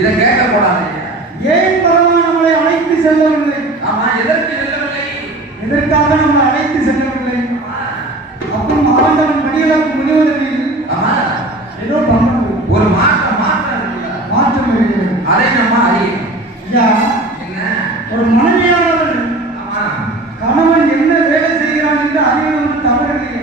இதை கேட்க கூடாது. ஏன் பகவான் நம்மளை அழைத்து செல்லவில்லை? ஆமா, எதற்கு செல்லவில்லை? எதற்காக நம்மளை அழைத்து செல்லவில்லை? அப்போ ஆண்டவன் படிகளுக்கு முழுவதில் ஆமா ஏதோ பண்ணணும். ஒரு மாற்றம் இருக்கிறது. அதை நம்ம அறியணும். ஐயா, என்ன ஒரு மனைவியானவள் ஆமா கணவன் என்ன வேலை செய்கிறான் என்று அறிவது தவறு இல்லை.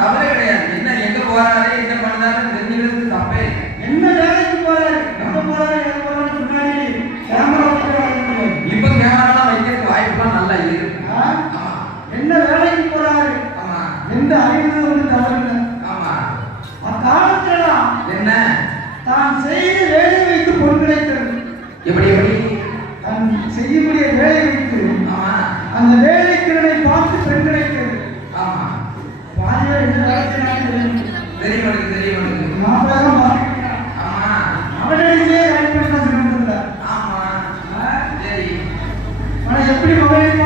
தவறே கிடையாது. என்ன எங்க போறாரு என்ன பண்ணாரு தெரிஞ்சுக்கிறது தப்பே. என்ன வேலைக்கு போறாரு எங்க போறாரு எங்க போறாரு முன்னாடி கேமரா வைக்கிறாங்க. இப்ப கேமராலாம் வைக்கிறதுக்கு வாய்ப்புலாம் நல்லா இருக்கு. என்ன வேலைக்கு போறாரு ஆமா எந்த அறிவது வந்து தவறு இல்லை. ஆமா அக்காலத்துல என்ன தான் செய்த வேலை வைத்து பொருள் கிடைத்தது. எப்படி தான் செய்யக்கூடிய வேலை வைத்து ஆமா அந்த வேலை திறனை பார்த்து பெண் கிடைக்கிறது. ஆமா பாரியா என்ன வேலை செய்யறாங்க தெரியும் மாப்பிள்ளைதான் பார்க்கிறான். ஆமா அவனையே கைப்பற்ற சொல்லிட்டு ஆமா சரி ஆனா எப்படி மகளிர்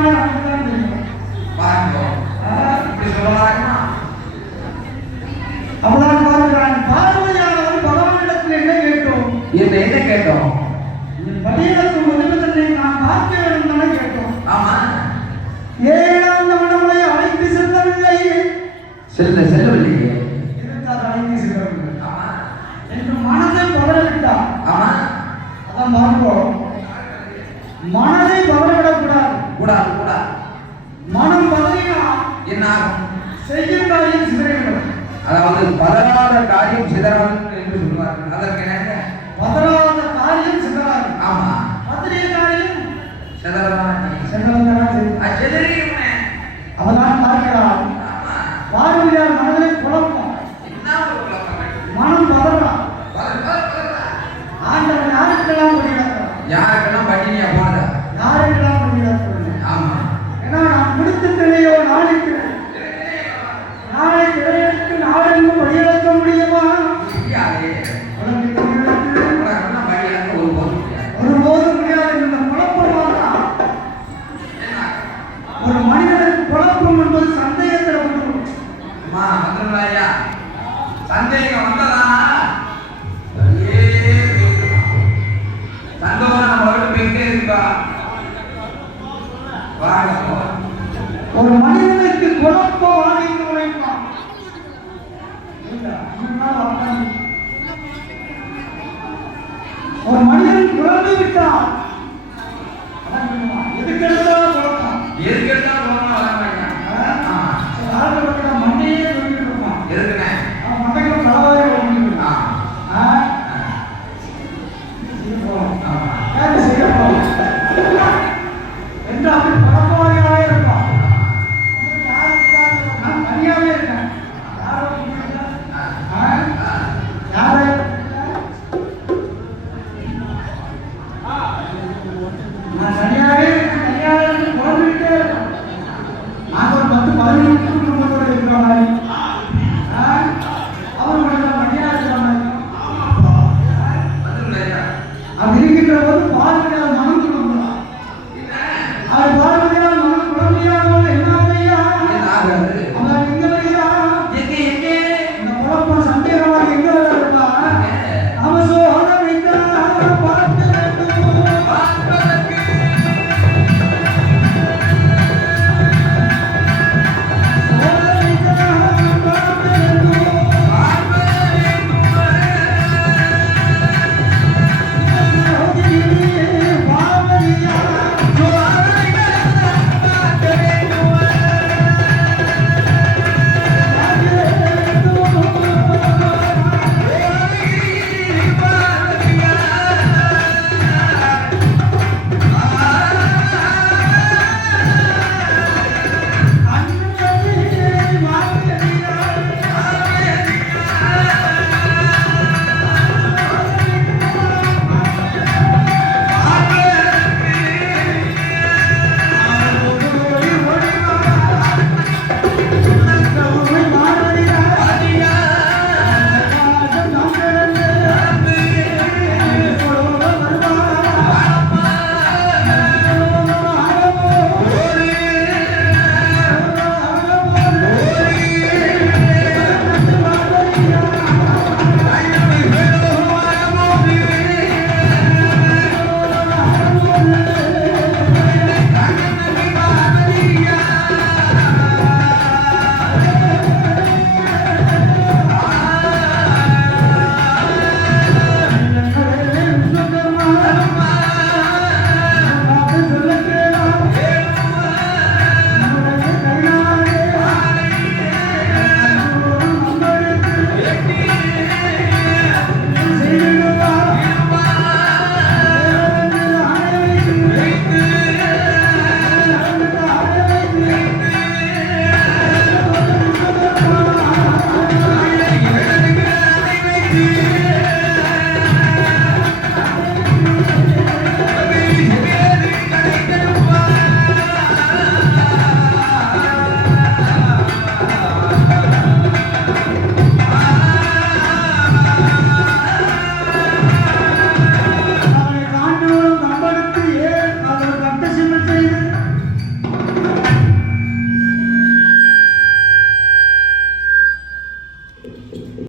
செல்லவில்லையே. இதற்காக அழைத்து செல்வார்கள். ஆமா என்று மனதை பதறவிட்டார். ஆமா அதான் மறப்போம். மனதை பதறவிடக்கூடாது. கூடாது கூடாது. மனம் பதறினா என்ன ஆகும்? செய்யும் காரியம் சிதறிவிடும். அதாவது பதறாத காரியம் சிதறாது என்று சொல்வார்கள். அதற்கு என்ன? பதறாத காரியம் சிதறாது. ஆமா பதறிய காரியம் சிதறதான் சிதறியுமே. அதனால் பார்க்கிறார். ஆமா பார்வையார் மனதிலே குழப்பம். என்ன ஒரு குழப்பங்கள். மனம் பதறா. பதறா. ஆண்டவன் யாருக்கெல்லாம் படிக்கிறார்? யாருக்கெல்லாம் பட்டினியா போனதா? யாருக்கெல்லாம் படிக்கிறார்? ஆமா ஏன்னா நான் கொடுத்துட்டேனையோ நாளைக்கு நாளை திரையிட்டு நாடெங்கும் படியிழக்க முடியுமா? முடியாது. உனக்கு படியிழக்க உலகெல்லாம் படியாக்க ஒருபோதும் முடியாது. ஒருபோதும் முடியாது. இந்த குழப்பமாக ஒரு மனிதனுக்கு குழப்பம் என்பது சந்தேகத்தில் ஒன்று. அம்மா வந்துருங்களா? சந்தேகம் வந்ததா சந்தோஷம் நம்ம விட்டு போயிட்டே இருக்கா? ஒரு மனிதனுக்கு குழப்பம் வாங்கிட்டு உழைப்பான். ஒரு மனிதன் குழம்பு விட்டால்